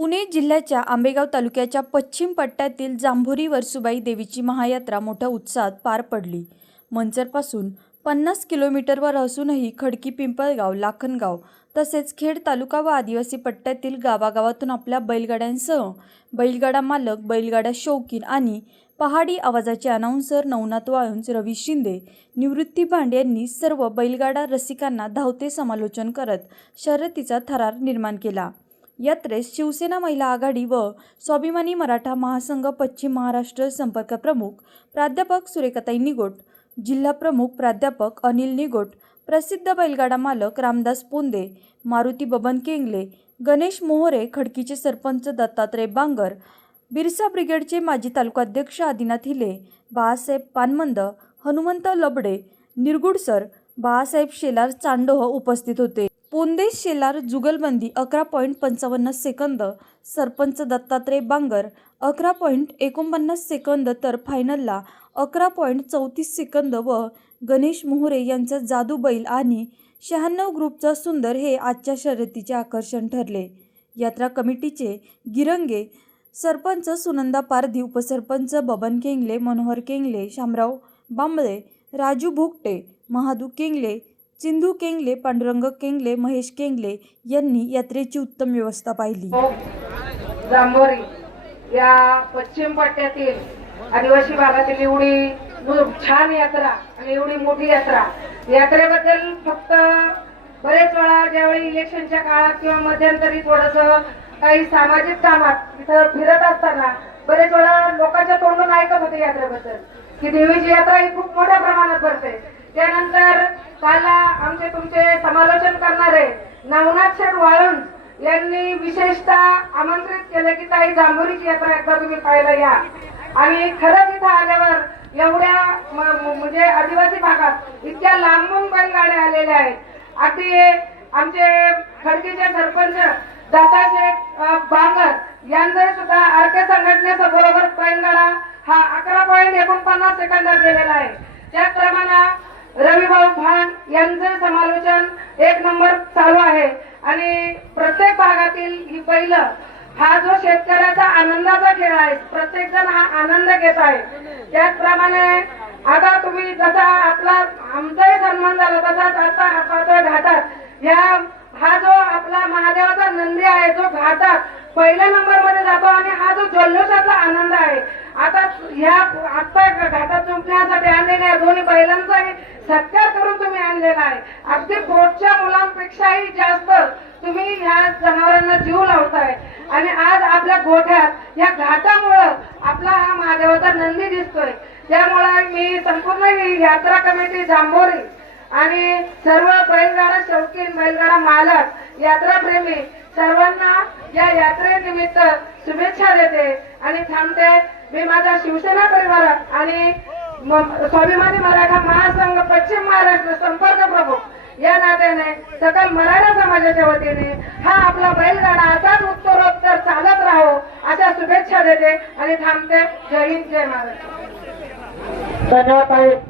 पुणे जिल्ह्याच्या आंबेगाव तालुक्याच्या पश्चिम पट्ट्यातील जांभोरी वरसुबाई देवीची महायात्रा मोठ्या उत्साहात पार पडली. मंचरपासून पन्नास किलोमीटरवर असूनही खडकी पिंपळगाव लाखनगाव तसेच खेड तालुका व आदिवासी पट्ट्यातील गावागावातून आपल्या बैलगाड्यांसह बैलगाडा मालक बैलगाडा शौकीन आणि पहाडी आवाजाचे अनाऊन्सर नवनाथ वाळुंज रवी शिंदे निवृत्ती भांड यांनी सर्व बैलगाडा रसिकांना धावते समालोचन करत शर्यतीचा थरार निर्माण केला. यात्रेस शिवसेना महिला आघाडी व स्वाभिमानी मराठा महासंघ पश्चिम महाराष्ट्र संपर्क प्रमुख प्राध्यापक सुरेखाताई निगोट जिल्हा प्रमुख प्राध्यापक अनिल निगोट प्रसिद्ध बैलगाडा मालक रामदास पोंदे मारुती बबन केंगले गणेश मोहरे खडकीचे सरपंच दत्तात्रय बांगर बिरसा ब्रिगेडचे माजी तालुकाध्यक्ष आदिनाथ हिले बाळासाहेब पानमंद हनुमंत लबडे निरगुडसर बाळासाहेब शेलार चांडोह उपस्थित होते. कोंदेश शेलार जुगलबंदी अकरा पॉईंट पंचावन्न सेकंद सरपंच दत्तात्रय बांगर अकरा पॉईंट एकोणपन्नास सेकंद तर फायनलला अकरा पॉईंट चौतीस सेकंद व गणेश मोहरे यांचा जादू बैल आणि शहाण्णव ग्रुपचा सुंदर हे आजच्या शर्यतीचे आकर्षण ठरले. यात्रा कमिटीचे गिरंगे सरपंच सुनंदा पारधी उपसरपंच बबन केंगले मनोहर केंगले शामराव बांबळे राजू भोगटे महादू केंगले चिंदू केंगले पांडुरंग केंगले महेश केंगले यांनी यात्रेची उत्तम व्यवस्था पाहिली. जांभोरी या पश्चिम पट्ट्यातील आदिवासी भागातील एवढी छान यात्रा आणि एवढी मोठी यात्रा. यात्रेबद्दल फक्त बरेच वेळा ज्यावेळी इलेक्शनच्या काळात किंवा मध्यंतरी थोडस काही सामाजिक कामात तिथं फिरत असताना बरेच वेळा लोकांच्या तोंडून ऐकत होते यात्रेबद्दल. की देवीची यात्रा ही खूप मोठ्या प्रमाणात भरते. त्यानंतर काल तुमचे समालोचन करणारे नवनाथ शेठ वाळून यांनी विशेषतः आमंत्रित केलं की ताई जांभुरीची यात्रा एकदा तुम्ही पाहायला या. आणि खरंच इथं आल्यावर एवढ्या म- म्हणजे आदिवासी भागात इतक्या लांबून बैलगाड्या आलेल्या आहेत. अगदी आमचे खडकीचे सरपंच दाताशेठ बांगर यांचे सुद्धा आरके संघटनेचा बरोबर बैलगाडा हा अकरा पॉईंट एकोणपन्नास सेकंदात गेलेला आहे. त्याचप्रमाणे रविभाऊ भान यांचे समालोचन एक नंबर चालू आहे. आणि प्रत्येक भागातील ही बैल हा जो शेतकऱ्याचा आनंदाचा खेळ आहे प्रत्येक जण हा आनंद घेत आहे. त्याचप्रमाणे आता तुम्ही जसा आपला आमचाही सन्मान झाला तसाच आता पाहतोय घाटात. या हा जो आपला महादेवाचा नंदी आहे जो घाटात पहिल्या नंबरमध्ये जातो आणि हा जो जल्लोषातला आनंद आहे. आता ह्या आता घाटात झुंपण्यासाठी आणलेल्या दोन्ही बैलांचाही सत्कार करून तुम्ही आणलेला आहे. अगदी पोटच्या मुलांपेक्षाही जास्त तुम्ही ह्या जनावरांना जीव लावताय. आणि आज आपल्या गोठ्यात या घाटामुळं आपला हा महादेवाचा नंदी दिसतोय. त्यामुळे मी संपूर्ण ही यात्रा कमिटी जांभोरी आणि सर्व बैलगाडा शौकीन बैलगाडा मालक यात्राप्रेमी सर्वांना या यात्रेनिमित्त शुभेच्छा देते आणि थांबते. मी माझा शिवसेना परिवार आणि म- स्वाभिमानी मराठा महासंघ पश्चिम महाराष्ट्र संपर्क प्रमुख. या नात्याने सकल मराठा समाजाच्या वतीने हा आपला बैलगाडा असाच उत्तरोत्तर चालत राहो अशा शुभेच्छा देते आणि थांबते. जय हिंद जय महाराष्ट्र. धन्यवाद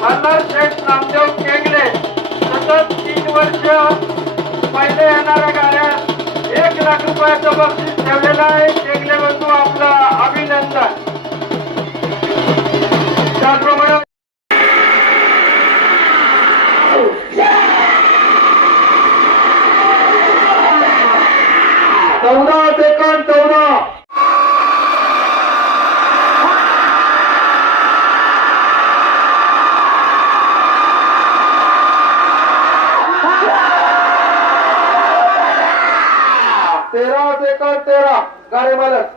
मल्हार शेठ नामदेव केंगले सतत तीन वर्ष पहिले येणाऱ्या गाड्या एक लाख रुपयाचं बक्षीस ठेवलेलं आहे. केंगले बंधू आपलं अभिनंदन. त्याचप्रमाणे चौदा सेकंड चौदा. तेरा सेकंड तेरा. गाडी मालक.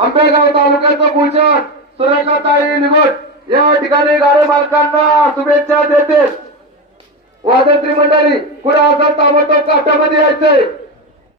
आंबेगाव तालुक्याचं गुलशन. सुरेखा ताई निगोट या ठिकाणी गाडे मालकांना शुभेच्छा देते. वादंत्री मंडळी कुठे असं ताबडतोब काट्यामध्ये यायचंय?